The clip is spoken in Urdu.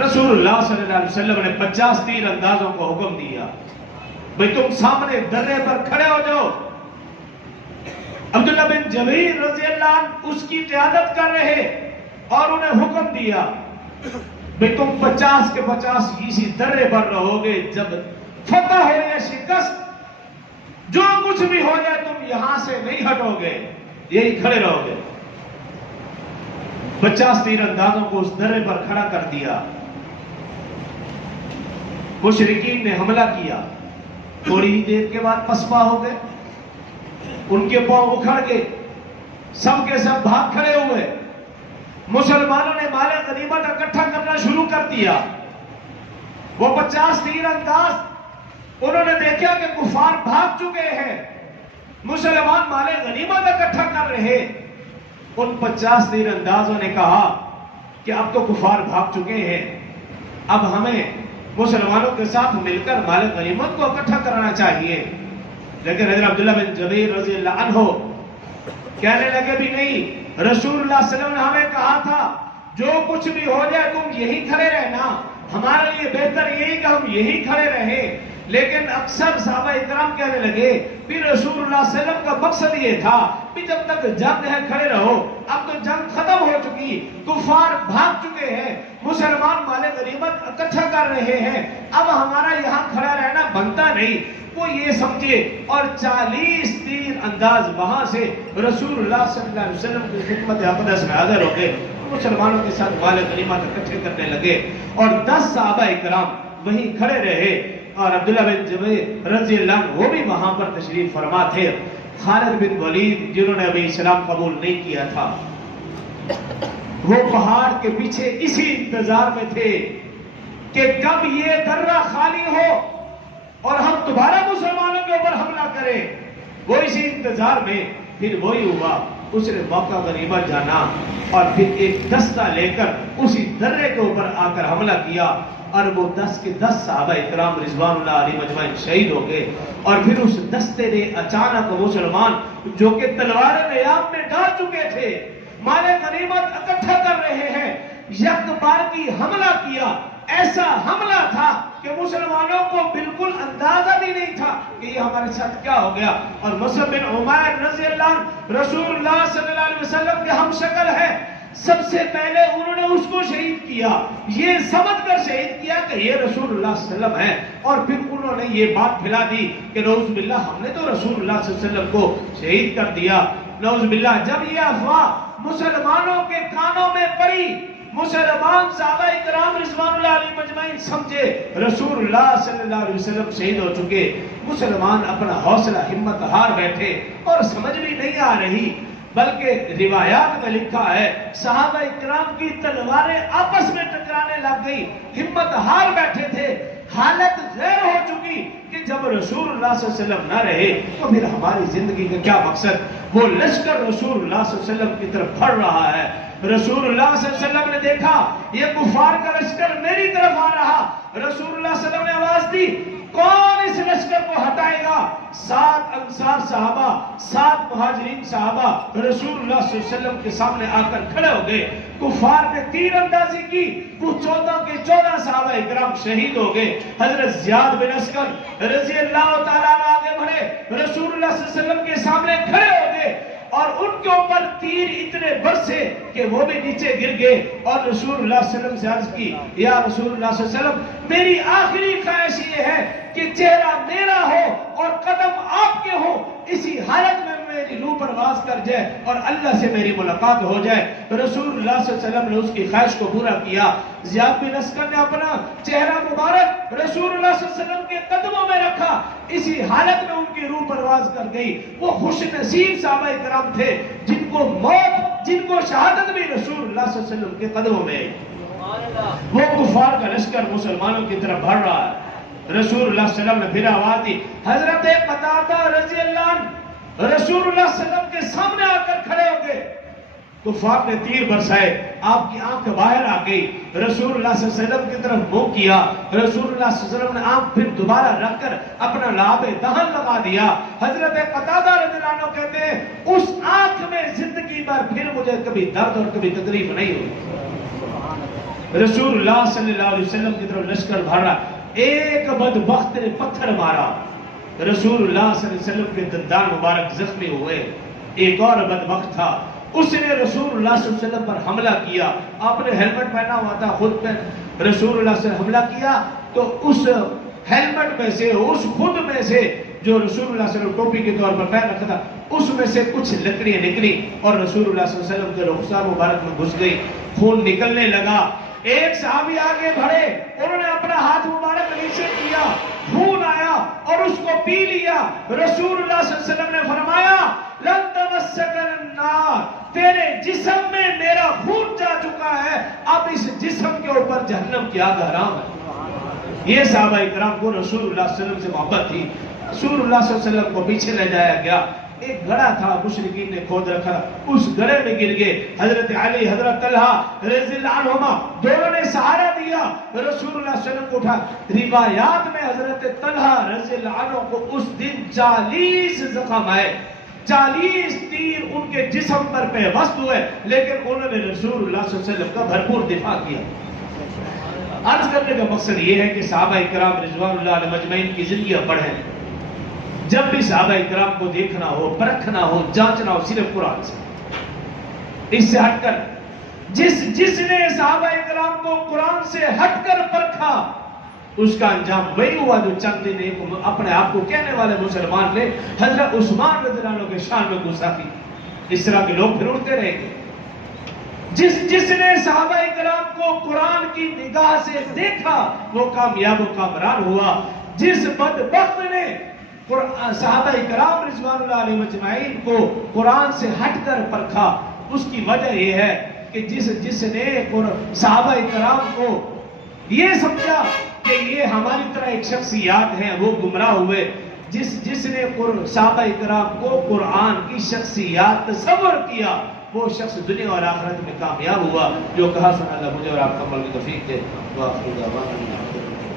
رسول اللہ صلی اللہ علیہ وسلم نے 50 تیر اندازوں کو حکم دیا، بھئی تم سامنے درے پر کھڑے ہو جاؤ۔ عبداللہ بن جبیر رضی اللہ عنہ اس کی قیادت کر رہے اور انہیں حکم دیا، بھئی تم 50 کے 50 اسی درے پر رہو گے، جب فتح ہو یا شکست جو کچھ بھی ہو جائے تم یہاں سے نہیں ہٹو گے، یہی کھڑے رہو گے۔ 50 تیر اندازوں کو اس درے پر کھڑا کر دیا۔ مشرکین نے حملہ کیا، تھوڑی ہی دیر کے بعد پسپا ہو گئے، ان کے پاؤں اکھڑ گئے، سب کے سب بھاگ کھڑے ہوئے۔ مسلمانوں نے مال غنیمت اکٹھا کرنا شروع کر دیا۔ وہ 50 تیر انداز انہوں نے دیکھا کہ کفار بھاگ چکے ہیں، مسلمان مال غنیمت اکٹھا کر رہے۔ ان 50 تیر اندازوں نے کہا کہ اب تو کفار بھاگ چکے ہیں، اب ہمیں مسلمانوں کے ساتھ مل کر مال غنیمت کو اکٹھا کرنا چاہیے۔ لیکن حضرت عبداللہ بن جبیر رضی اللہ عنہ کہنے لگے بھی نہیں، رسول اللہ صلی اللہ علیہ وسلم نے ہمیں کہا تھا جو کچھ بھی ہو جائے تم یہی کھڑے رہنا، ہمارے لیے بہتر یہی کہ ہم یہی کھڑے رہیں۔ لیکن اکثر صحابہ اکرام کہنے لگے پھر رسول اللہ صلی اللہ علیہ وسلم کا مقصد یہ تھا کہ جب تک جنگ ہے کھڑے رہو، اب تو جنگ ختم ہو چکی، کفار بھاگ چکے ہیں، مسلمان مال غنیمت اکٹھا کر رہے ہیں، اب ہمارا یہاں کھڑا رہنا بنتا نہیں۔ وہ یہ سمجھے اور 40 تیر انداز وہاں سے رسول اللہ صلی اللہ علیہ وسلم کی خدمت اقدس میں حاضر ہو گئے، مسلمانوں کے ساتھ مال غنیمت اکٹھے کرنے لگے، اور 10 صحابہ اکرام وہیں کھڑے رہے، اور عبداللہ بن جبیر رضی اللہ عنہ وہ بھی وہاں پر تشریف فرما تھے۔ خالد بن ولید جنہوں نے ابھی اسلام قبول نہیں کیا تھا، وہ پہاڑ کے پیچھے اسی انتظار میں تھے کہ کب یہ درہ خالی ہو اور ہم دوبارہ مسلمانوں کے اوپر حملہ کریں۔ وہ اسی انتظار میں پھر وہی ہوا، اس نے موقع غنیمت جانا اور پھر ایک دستہ لے کر اسی درے کے اوپر آ کر حملہ کیا، اور وہ 10 کے 10 صحابہ اکرام رضوان اللہ علیہ مجمعین شہید ہو گئے۔ اور پھر اس دستے نے اچانک مسلمان جو کہ تلوار نیام میں ڈال چکے تھے، مال غنیمت اکٹھا کر رہے ہیں، یک بار کی حملہ کیا۔ ایسا حملہ تھا کہ مسلمانوں کو بالکل اندازہ بھی نہیں تھا کہ یہ ہمارے ساتھ کیا ہو گیا۔ اور مصعب بن عمیر رضی اللہ عنہ رسول اللہ صلی اللہ علیہ وسلم کے ہم شکل ہے، سب سے پہلے انہوں نے اس کو شہید کیا، یہ سمجھ کر شہید کیا کہ یہ رسول اللہ صلی اللہ علیہ وسلم ہے، اور پھر انہوں نے یہ بات پھیلا دی کہ نعوذ باللہ ہم نے تو رسول اللہ صلی اللہ علیہ وسلم کو شہید کر دیا۔ نعوذ باللہ جب یہ افواہ مسلمانوں کے کانوں میں پڑی، مسلمان صحابہ اکرام رضوان اللہ علیہ مجمعین سمجھے رسول اللہ صلی اللہ علیہ وسلم شہید ہو چکے، مسلمان اپنا حوصلہ ہمت ہار بیٹھے، اور سمجھ بھی نہیں آ رہی، بلکہ روایات میں لکھا ہے صحابہ اکرام کی تلواریں آپس میں ٹکرانے لگ گئی، ہمت ہار بیٹھے تھے، حالت غیر ہو چکی کہ جب رسول اللہ صلی اللہ علیہ وسلم نہ رہے تو پھر ہماری زندگی کا کیا مقصد۔ وہ لشکر رسول اللہ صلی اللہ علیہ وسلم کی طرف بڑھ رہا ہے، رسول اللہ صلی اللہ علیہ وسلم نے دیکھا یہ کفار کا لشکر میری طرف آ رہا، رسول اللہ صلی اللہ علیہ وسلم نے آواز دی کون اس لشکر کو ہٹائے گا؟ 7 انصار صحابہ، 7 مہاجرین صحابہ رسول اللہ صلی اللہ علیہ وسلم کے سامنے آ کر کھڑے ہو گئے۔ کفار نے تیر اندازی کی، وہ 14 کے 14 صحابہ اکرام شہید ہو گئے۔ حضرت زیاد بن اسکر رضی اللہ تعالیٰ عنہ آگے بڑھے، رسول اللہ صلی اللہ علیہ وسلم کے سامنے کھڑے ہو گئے، اور ان کے اوپر تیر اتنے برسے کہ وہ بھی نیچے گر گئے، اور رسول اللہ صلی اللہ علیہ وسلم سے عرض کی یا رسول اللہ صلی اللہ علیہ وسلم میری آخری خواہش یہ ہے کہ چہرہ میرا ہو اور قدم آپ کے ہو، اسی حالت میں میری روح پرواز کر جائے اور اللہ سے میری ملاقات ہو جائے۔ رسول اللہ صلی اللہ علیہ وسلم نے اس کی خواہش کو پورا کیا۔ زیاد بن اسکر نے اپنا چہرہ مبارک رسول اللہ صلی اللہ علیہ وسلم کے قدموں میں رکھا، اسی حالت میں ان کی روح پرواز کر گئی۔ وہ خوش نصیب صحابہ اکرام تھے جن کو موت، جن کو شہادت بھی رسول اللہ صلی اللہ علیہ وسلم کے قدموں میں۔ وہ کفار کا لشکر مسلمانوں کی طرف بڑھ رہا ہے، رسول اللہ صلی اللہ علیہ وسلم نے پھر آواز دی، حضرت قتادہ رضی اللہ عنہ رسول اللہ صلی اللہ علیہ وسلم کے سامنے آ کر کھڑے ہو گئے، کفار نے تیر برسائے، آپ کی آنکھ باہر آ گئی، رسول اللہ صلی اللہ علیہ وسلم کی طرف منہ کیا، رسول اللہ صلی اللہ علیہ وسلم نے آنکھ پھر دوبارہ رکھ کر اپنا لعاب دہن لگا دیا۔ حضرت قتادہ رضی اللہ عنہ کہتے ہیں اس آنکھ میں زندگی بھر پھر مجھے کبھی درد اور کبھی تکلیف نہیں ہوئی۔ رسول اللہ صلی اللہ علیہ وسلم کی طرف لشکر بھاڑ رہا، ایک بدبخت نے پتھر مارا، رسول اللہ صلی اللہ علیہ وسلم کے دندان مبارک زخمی ہوئے۔ ایک اور بدبخت تھا، اس نے رسول اللہ صلی اللہ علیہ وسلم پر حملہ کیا، آپ نے ہیلمٹ پہنا ہوا تھا، خود پہ رسول اللہ سے حملہ کیا تو اس ہیلمٹ میں سے، اس خود میں سے جو رسول اللہ صلی اللہ علیہ وسلم ٹوپی کے طور پر پہن رکھا تھا، اس میں سے کچھ لکڑیاں نکلی اور رسول اللہ صلی اللہ علیہ وسلم کے رخسار مبارک میں گھس گئی، خون نکلنے لگا۔ ایک صحابی آگے بڑھے، انہوں نے اپنا ہاتھ مبارک نیچے کیا، خون آیا اور اس کو پی لیا۔ رسول اللہ صلی اللہ علیہ وسلم نے فرمایا لن تمسک النار، تیرے جسم میں میرا خون جا چکا ہے، اب اس جسم کے اوپر جہنم کی آگ حرام ہے۔ یہ صحابہ اکرام کو رسول اللہ صلی اللہ علیہ وسلم سے محبت تھی۔ رسول اللہ صلی اللہ علیہ وسلم کو پیچھے لے جایا گیا، ایک گڑھا تھا مشرکین نے کھود رکھا، اس گڑھے میں گر گئے۔ حضرت علی، حضرت طلحہ رضی اللہ عنہما دونوں نے سہارا دیا، رسول اللہ صلی اللہ علیہ وسلم کو اٹھا۔ روایات میں حضرت طلحہ رضی اللہ عنہ کو اس دن 40 زخم آئے، 40 تیر ان کے جسم پر پیوست ہوئے، لیکن انہوں نے رسول اللہ صلی اللہ علیہ وسلم کا بھرپور دفاع کیا۔ عرض کرنے کا مقصد یہ ہے کہ صحابہ اکرام رضوان اللہ علیہ مجمعین کی زندگیاں پڑھیں۔ جب بھی صحابہ اکرام کو دیکھنا ہو، پرکھنا ہو، جانچنا ہو، صرف قرآن سے، اس سے ہٹ کر جس نے صحابہ اکرام کو قرآن سے ہٹ کر پرکھا، اس کا انجام وہی ہوا جو چند دن اپنے آپ کو کہنے والے مسلمان نے حضرت عثمان رضی اللہ عنہ کے شان میں گستاخی کی۔ اس طرح کے لوگ پھر اڑتے رہیں گے۔ جس نے صحابہ اکرام کو قرآن کی نگاہ سے دیکھا وہ کامیاب و کامران ہوا۔ جس بدبخت نے صحابہ اکرام رضوان اللہ علیہ مجمعین کو قرآن سے ہٹ کر پرکھا، اس کی وجہ یہ ہے کہ جس نے صحابہ اکرام کو یہ سمجھا کہ یہ ہماری طرح ایک شخصیات ہیں، وہ گمراہ ہوئے۔ جس نے صحابہ اکرام کو قرآن کی شخصیات تصور کیا، وہ شخص دنیا اور آخرت میں کامیاب ہوا۔ جو کہا سنا اللہ مجھے اور آپ کا عمل کی توفیق دے۔ وآخر دعوانا